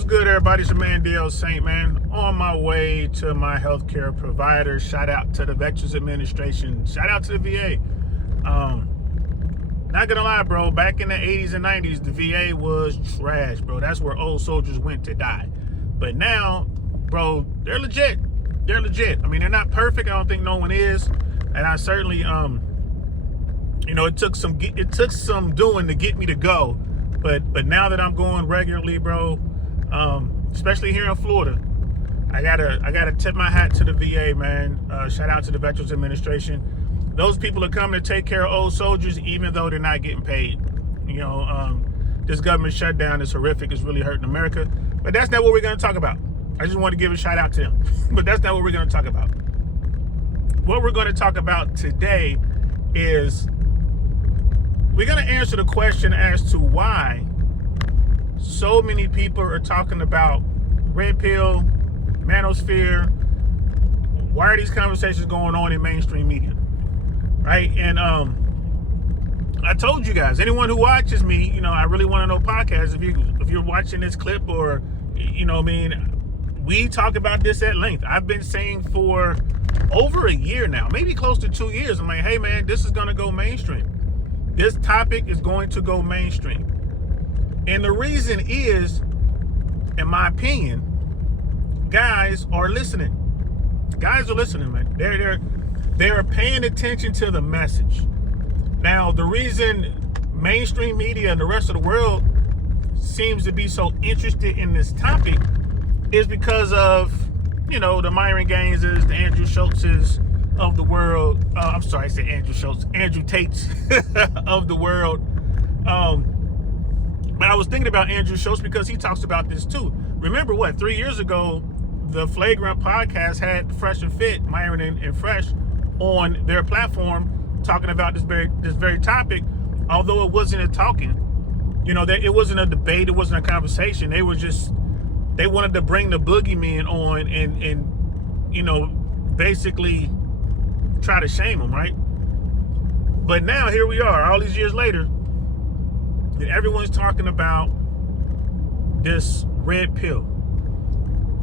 What's good, everybody? It's your man, DL Saint, man. On my way to my healthcare provider. Shout out to the Veterans Administration. Shout out to the VA. Not gonna lie, bro. Back in the 80s and 90s, the VA was trash, bro. That's where old soldiers went to die. But now, bro, they're legit. They're legit. I mean, they're not perfect. I don't think no one is. And I certainly, it took some doing to get me to go. But now that I'm going regularly, bro, especially here in Florida, I gotta tip my hat to the VA, man. Shout out to the Veterans Administration. Those people are coming to take care of old soldiers, even though they're not getting paid. This government shutdown is horrific. It's really hurting America. But that's not what we're gonna talk about. I just want to give a shout out to them. But that's not what we're gonna talk about. What we're gonna talk about today is we're gonna answer the question as to why so many people are talking about red pill, manosphere. Why are these conversations going on in mainstream media, right? And I told you guys, anyone who watches me, I really want to know podcasts. If you're watching this clip, or we talk about this at length. I've been saying for over a year now, maybe close to 2 years. I'm like, hey man, this is gonna go mainstream. This topic is going to go mainstream. And the reason is, in my opinion, guys are listening. Guys are listening, man. They're paying attention to the message. Now, the reason mainstream media and the rest of the world seems to be so interested in this topic is because of, the Myron Gaineses, the Andrew Schultzes of the world. I'm sorry, I said Andrew Schultz. Andrew Tates of the world. But I was thinking about Andrew Schultz because he talks about this too. Remember 3 years ago, the Flagrant podcast had Fresh and Fit, Myron and Fresh, on their platform talking about this very topic. Although it wasn't a talking, it wasn't a debate, it wasn't a conversation. They wanted to bring the boogeyman on and basically try to shame them, right? But now here we are, all these years later, and everyone's talking about this red pill.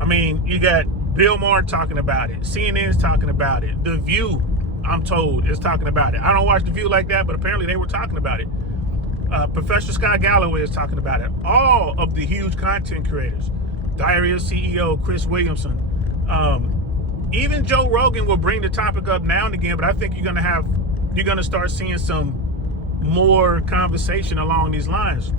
I mean, you got Bill Maher talking about it, CNN's talking about it, The View, I'm told, is talking about it. I don't watch The View like that, but apparently they were talking about it. Professor Scott Galloway is talking about it. All of the huge content creators, Diary of CEO Chris Williamson, even Joe Rogan will bring the topic up now and again, but I think you're gonna start seeing some more conversation along these lines.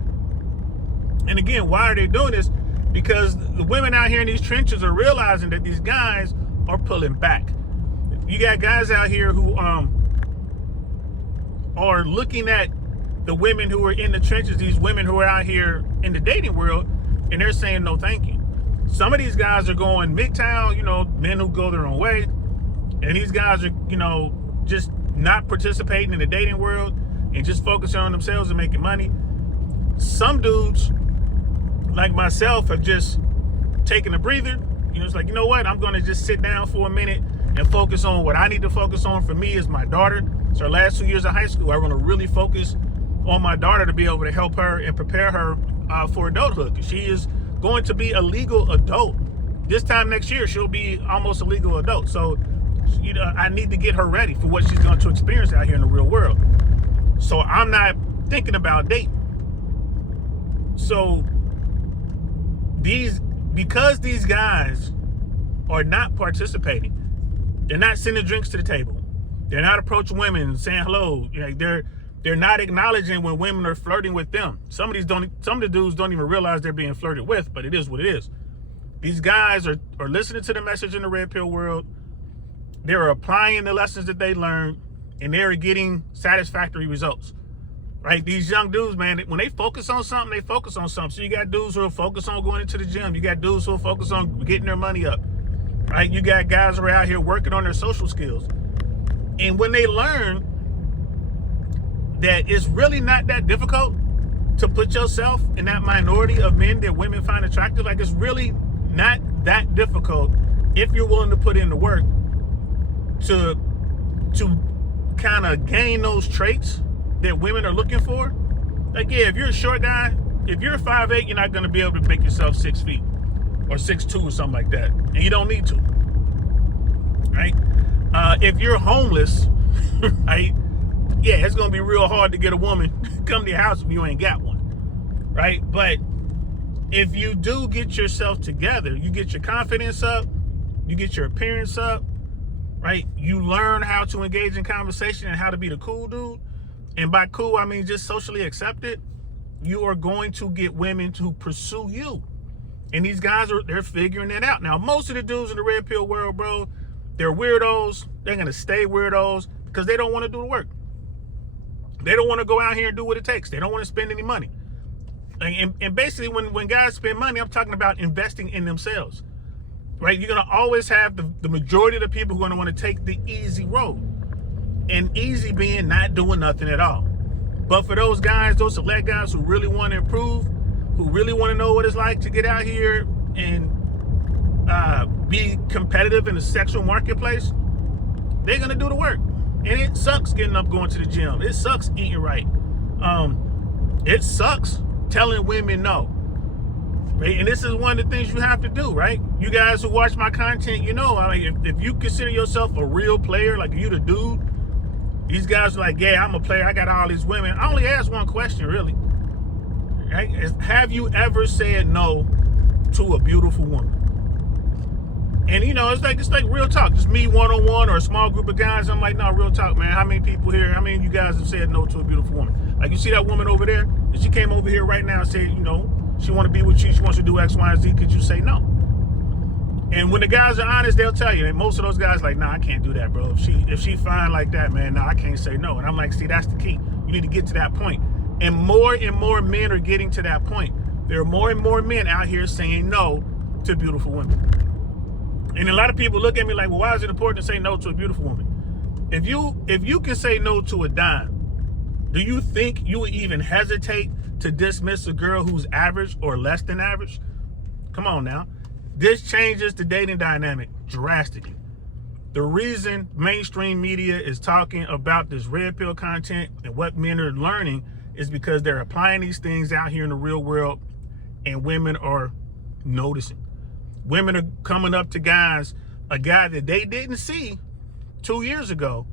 And again, why are they doing this? Because the women out here in these trenches are realizing that these guys are pulling back. You got guys out here who are looking at the women who are in the trenches, these women who are out here in the dating world, and they're saying no thank you. Some of these guys are going MGTOW, men who go their own way. And these guys are, just not participating in the dating world and just focusing on themselves and making money. Some dudes, like myself, have just taken a breather. It's like, I'm going to just sit down for a minute and focus on what I need to focus on. For me is my daughter. It's her last 2 years of high school. I want to really focus on my daughter to be able to help her and prepare her for adulthood. She is going to be a legal adult. This time next year, she'll be almost a legal adult. So, I need to get her ready for what she's going to experience out here in the real world. So I'm not thinking about dating. So because these guys are not participating, they're not sending drinks to the table, they're not approaching women and saying hello. They're not acknowledging when women are flirting with them. Some of the dudes don't even realize they're being flirted with, but it is what it is. These guys are listening to the message in the red pill world. They're applying the lessons that they learned, and they're getting satisfactory results, right? These young dudes, man, when they focus on something, they focus on something. So you got dudes who are focused on going into the gym. You got dudes who are focused on getting their money up, right? You got guys who are out here working on their social skills. And when they learn that it's really not that difficult to put yourself in that minority of men that women find attractive, like it's really not that difficult if you're willing to put in the work to kind of gain those traits that women are looking for. Like, yeah, if you're a short guy, if you're 5'8", you're not going to be able to make yourself 6 feet. or 6'2" or something like that, and you don't need to, right? If you're homeless, right? Yeah, it's gonna be real hard to get a woman come to your house if you ain't got one, right? But if you do get yourself together, you get your confidence up, you get your appearance up, right? You learn how to engage in conversation and how to be the cool dude. And by cool, I mean just socially accepted. You are going to get women to pursue you. And these guys they're figuring it out. Now, most of the dudes in the red pill world, bro, they're weirdos. They're going to stay weirdos because they don't want to do the work. They don't want to go out here and do what it takes. They don't want to spend any money. And basically, when guys spend money, I'm talking about investing in themselves, right? You're going to always have the majority of the people who are going to want to take the easy road. And easy being not doing nothing at all. But for those guys, those select guys who really want to improve, who really want to know what it's like to get out here and be competitive in the sexual marketplace, they're going to do the work. And it sucks getting up, going to the gym. It sucks eating right. It sucks telling women no. Right? And this is one of the things you have to do, right? You guys who watch my content, you know, I mean, if you consider yourself a real player, like you the dude, these guys are like, yeah, I'm a player. I got all these women. I only ask one question, really. Right? Have you ever said no to a beautiful woman? And you know, it's like real talk. Just me one-on-one or a small group of guys. I'm like, no, real talk, man. How many people here? How many of you guys have said no to a beautiful woman? Like, you see that woman over there? If she came over here right now and said, you know, she want to be with you, she wants to do X, Y, and Z, could you say no? And when the guys are honest, they'll tell you. And most of those guys like, nah, I can't do that, bro. If she fine like that, man, nah, I can't say no. And I'm like, see, that's the key. You need to get to that point. And more men are getting to that point. There are more and more men out here saying no to beautiful women. And a lot of people look at me like, well, why is it important to say no to a beautiful woman? If you can say no to a dime, do you think you would even hesitate to dismiss a girl who's average or less than average? Come on now. This changes the dating dynamic drastically. The reason mainstream media is talking about this red pill content and what men are learning is because they're applying these things out here in the real world, and women are noticing. Women are coming up to guys, a guy that they didn't see 2 years ago.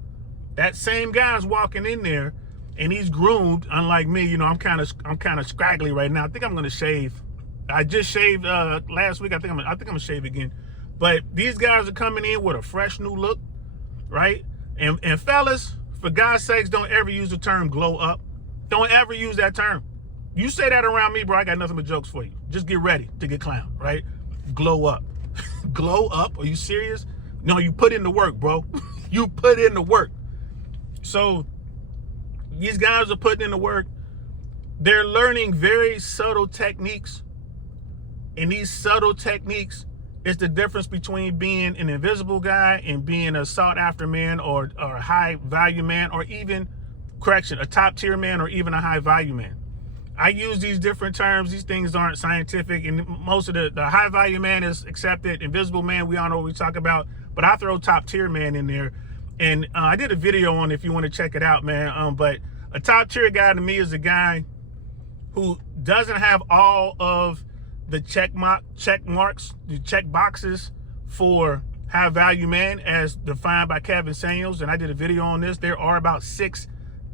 That same guy's walking in there and he's groomed, unlike me. You know, I'm kind of scraggly right now. I think I'm gonna shave. I just shaved last week. I think I'm gonna shave again. But these guys are coming in with a fresh new look, right? And fellas, for God's sakes, don't ever use the term glow up. Don't ever use that term. You say that around me, bro, I got nothing but jokes for you. Just get ready to get clowned, right? Glow up. Glow up? Are you serious? No, you put in the work, bro. You put in the work. So these guys are putting in the work. They're learning very subtle techniques. And these subtle techniques is the difference between being an invisible guy and being a sought after man or a high value man, or even, a top tier man, or even a high value man. I use these different terms. These things aren't scientific, and most of the high value man is accepted. Invisible man, we all know what we talk about, but I throw top tier man in there. And I did a video on it if you want to check it out, man. But a top tier guy to me is a guy who doesn't have all of the check marks, the check boxes for high value man as defined by Kevin Samuels. And I did a video on this. There are about 6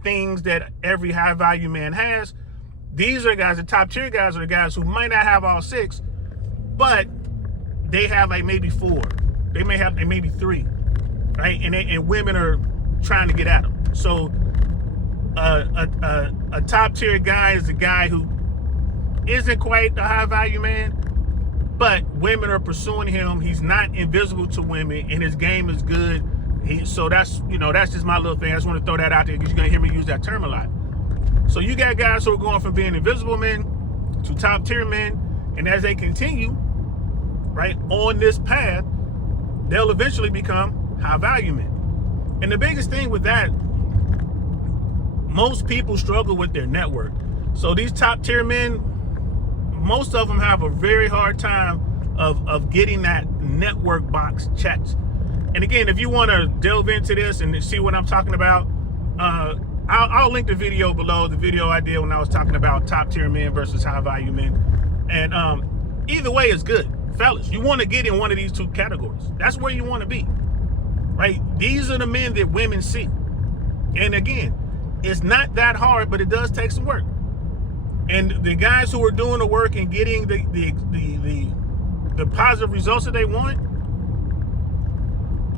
things that every high value man has. These are guys, the top tier guys are the guys who might not have all 6, but they have like maybe 4. They may have maybe 3, right? And women are trying to get at them. So a top tier guy is a guy who isn't quite the high value man, but women are pursuing him. He's not invisible to women, and his game is good. So that's just my little thing. I just want to throw that out there because you're gonna hear me use that term a lot. So you got guys who are going from being invisible men to top tier men, and as they continue, right, on this path, they'll eventually become high value men. And the biggest thing with that, most people struggle with their network. So these top tier men, most of them have a very hard time of getting that network box checked. And again, if you want to delve into this and see what I'm talking about, I'll link the video below, the video I did when I was talking about top tier men versus high value men. And either way is good. Fellas, you want to get in one of these two categories. That's where you want to be, right? These are the men that women see. And again, it's not that hard, but it does take some work. And the guys who are doing the work and getting the positive results that they want,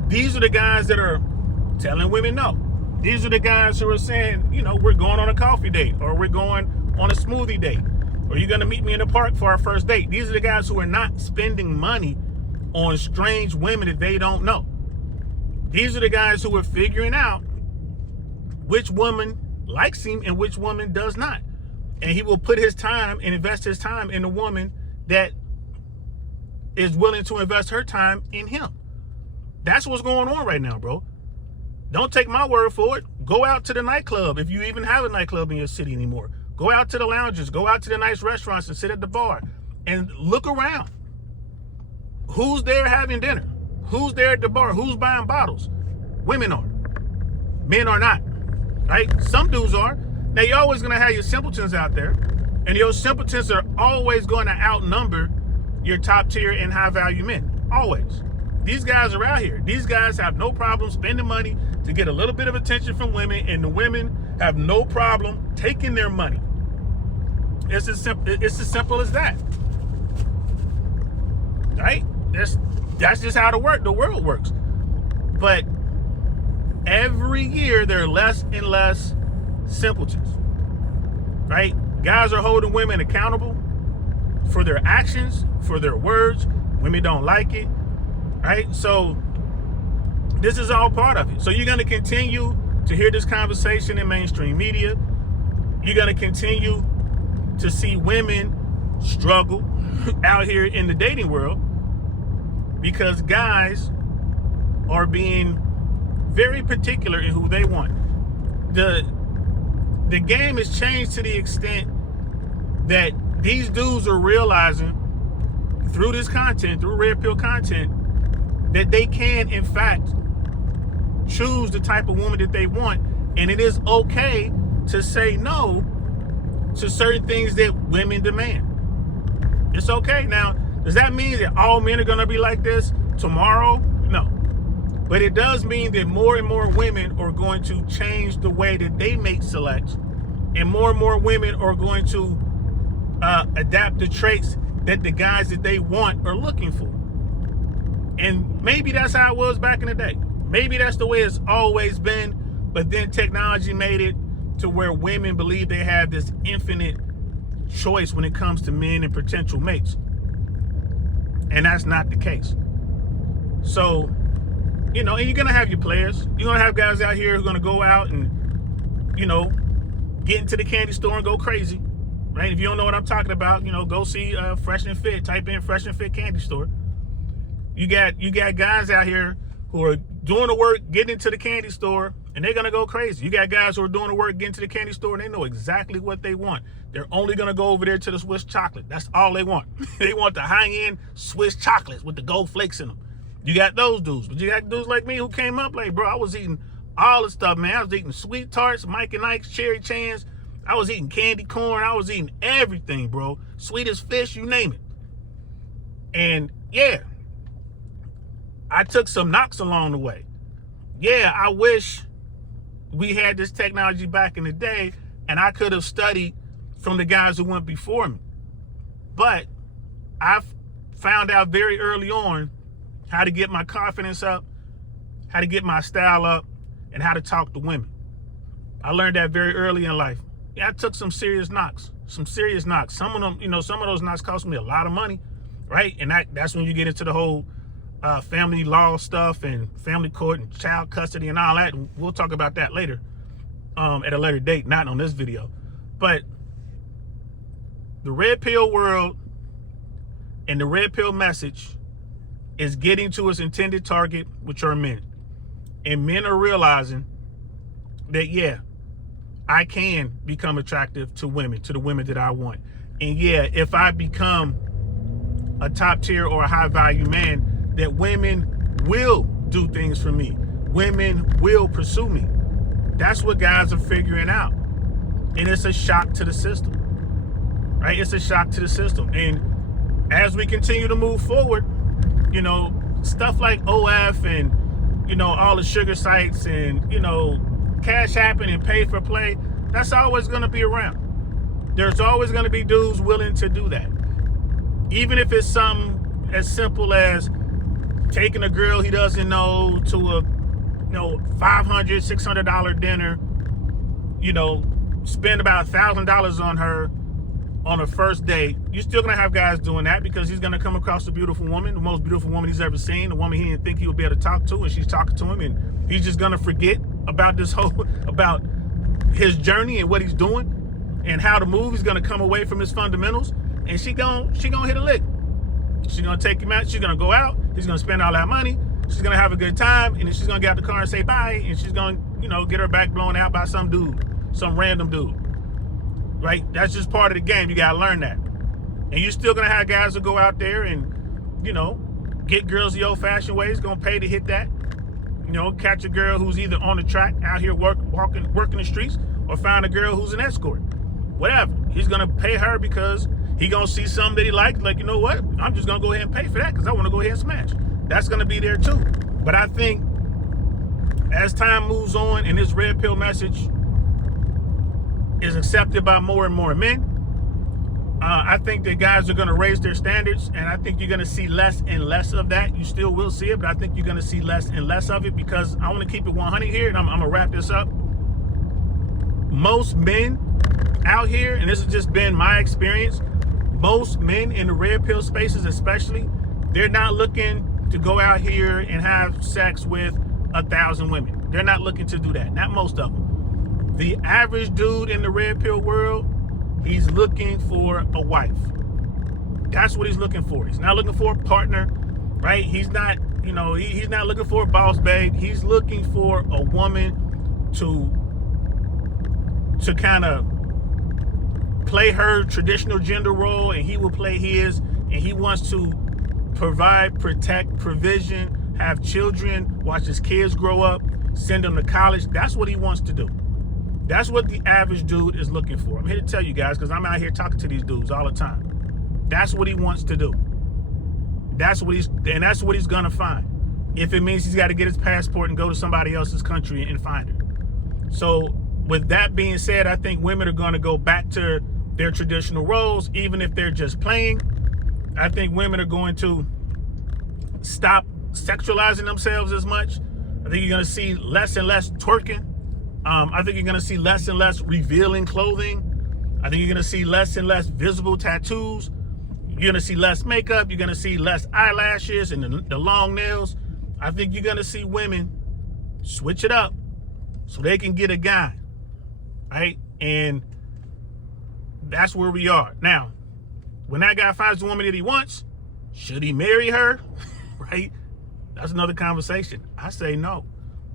these are the guys that are telling women no. These are the guys who are saying, you know, we're going on a coffee date, or we're going on a smoothie date, or you're going to meet me in the park for our first date. These are the guys who are not spending money on strange women that they don't know. These are the guys who are figuring out which woman likes him and which woman does not. And he will put his time and invest his time in a woman that is willing to invest her time in him. That's what's going on right now, bro. Don't take my word for it. Go out to the nightclub, if you even have a nightclub in your city anymore. Go out to the lounges, go out to the nice restaurants and sit at the bar and look around. Who's there having dinner? Who's there at the bar? Who's buying bottles? Women are. Men are not, right? Some dudes are. Now, you're always going to have your simpletons out there, and your simpletons are always going to outnumber your top tier and high value men. Always. These guys are out here. These guys have no problem spending money to get a little bit of attention from women, and the women have no problem taking their money. It's as simple as that. Right? That's just how the world works. But every year there are less and less simpletons. Right? Guys are holding women accountable for their actions, for their words. Women don't like it. Right? So this is all part of it. So you're going to continue to hear this conversation in mainstream media. You're going to continue to see women struggle out here in the dating world because guys are being very particular in who they want. The game has changed to the extent that these dudes are realizing through this content, through Red Pill content, that they can, in fact, choose the type of woman that they want. And it is okay to say no to certain things that women demand. It's okay. Now, does that mean that all men are going to be like this tomorrow? No. But it does mean that more and more women are going to change the way that they make selects. And more women are going to adapt the traits that the guys that they want are looking for. And maybe that's how it was back in the day. Maybe that's the way it's always been. But then technology made it to where women believe they have this infinite choice when it comes to men and potential mates. And that's not the case. So, you know, and you're going to have your players. You're going to have guys out here who are going to go out and, you know, get into the candy store and go crazy. Right? If you don't know what I'm talking about, you know, go see Fresh and Fit. Type in Fresh and Fit candy store. You got guys out here who are doing the work, getting into the candy store, and they're going to go crazy. You got guys who are doing the work, getting to the candy store, and they know exactly what they want. They're only going to go over there to the Swiss chocolate. That's all they want. They want the high-end Swiss chocolates with the gold flakes in them. You got those dudes. But you got dudes like me who came up like, bro, I was eating all the stuff, man. I was eating Sweet Tarts, Mike and Ike's, Cherry Chans. I was eating candy corn. I was eating everything, bro. Sweet as fish, you name it. And, yeah, I took some knocks along the way. Yeah, I wish we had this technology back in the day and I could have studied from the guys who went before me. But I found out very early on how to get my confidence up, how to get my style up, and how to talk to women. I learned that very early in life. Yeah, I took some serious knocks. Some of them, you know, some of those knocks cost me a lot of money, right? And that's when you get into the whole family law stuff and family court and child custody and all that. And we'll talk about that later at a later date, not on this video. But the Red Pill world and the Red Pill message is getting to its intended target, which are men. And men are realizing that, yeah, I can become attractive to women, to the women that I want. And yeah, if I become a top tier or a high value man, that women will do things for me. Women will pursue me. That's what guys are figuring out. And it's a shock to the system, right? It's a shock to the system. And as we continue to move forward, you know, stuff like OF and, you know, all the sugar sites and, you know, Cash App and pay for play, that's always going to be around. There's always going to be dudes willing to do that. Even if it's something as simple as taking a girl he doesn't know to a, you know, $500, $600 dinner, you know, spend about $1,000 on her on a first date. You're still going to have guys doing that because he's going to come across a beautiful woman, the most beautiful woman he's ever seen, the woman he didn't think he would be able to talk to, and she's talking to him, and he's just going to forget about this whole, about his journey and what he's doing and how to move. He's going to come away from his fundamentals, and she gonna hit a lick. She's going to take him out. She's going to go out. He's going to spend all that money. She's going to have a good time, and then she's going to get out the car and say bye, and she's going to, you know, get her back blown out by some dude, some random dude. Right? That's just part of the game. You got to learn that. And you're still going to have guys who go out there and, you know, get girls the old-fashioned ways, going to pay to hit that. You know, catch a girl who's either on the track, out here working the streets, or find a girl who's an escort. Whatever. He's going to pay her because he going to see something that he likes. Like, you know what? I'm just going to go ahead and pay for that because I want to go ahead and smash. That's going to be there too. But I think as time moves on and this red pill message is accepted by more and more men, I think that guys are going to raise their standards, and I think you're going to see less and less of that. You still will see it, but I think you're going to see less and less of it because I want to keep it 100 here, and I'm going to wrap this up. Most men out here, and this has just been my experience, most men in the red pill spaces especially, they're not looking to go out here and have sex with 1,000 women. They're not looking to do that. Not most of them. The average dude in the red pill world, he's looking for a wife. That's what he's looking for. He's not looking for a partner, right? He's not, you know, he's not looking for a boss babe. He's looking for a woman to kind of play her traditional gender role, and he will play his, and he wants to provide, protect, provision, have children, watch his kids grow up, send them to college. That's what he wants to do. That's what the average dude is looking for. I'm here to tell you guys because I'm out here talking to these dudes all the time. That's what he wants to do. That's what he's gonna find. If it means he's got to get his passport and go to somebody else's country and find her. So with that being said, I think women are gonna go back to their traditional roles, even if they're just playing. I think women are going to stop sexualizing themselves as much. I think you're gonna see less and less twerking. I think you're going to see less and less revealing clothing. I think you're going to see less and less visible tattoos. You're going to see less makeup. You're going to see less eyelashes and the long nails. I think you're going to see women switch it up so they can get a guy, right? And that's where we are. Now, when that guy finds the woman that he wants, should he marry her, right? That's another conversation. I say no.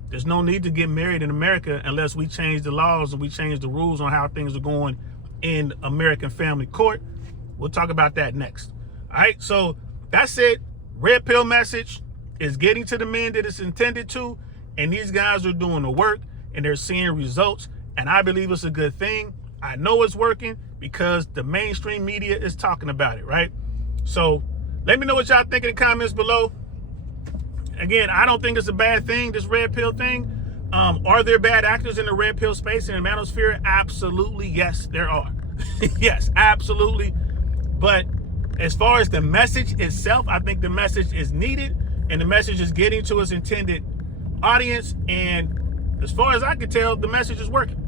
There's no need to get married in America unless we change the laws and we change the rules on how things are going in American family court. We'll talk about that next. All right, so that's it. Red pill message is getting to the men that it's intended to, and these guys are doing the work and they're seeing results, and I believe it's a good thing. I know it's working because the mainstream media is talking about it, right? So let me know what y'all think in the comments below. Again, I don't think it's a bad thing, this red pill thing. Are there bad actors in the red pill space and in the manosphere? Absolutely, yes, there are. Yes, absolutely. But as far as the message itself, I think the message is needed and the message is getting to its intended audience. And as far as I can tell, the message is working.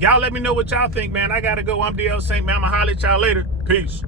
Y'all let me know what y'all think, man. I got to go. I'm DL Saint, man. I'm going to holler at y'all later. Peace.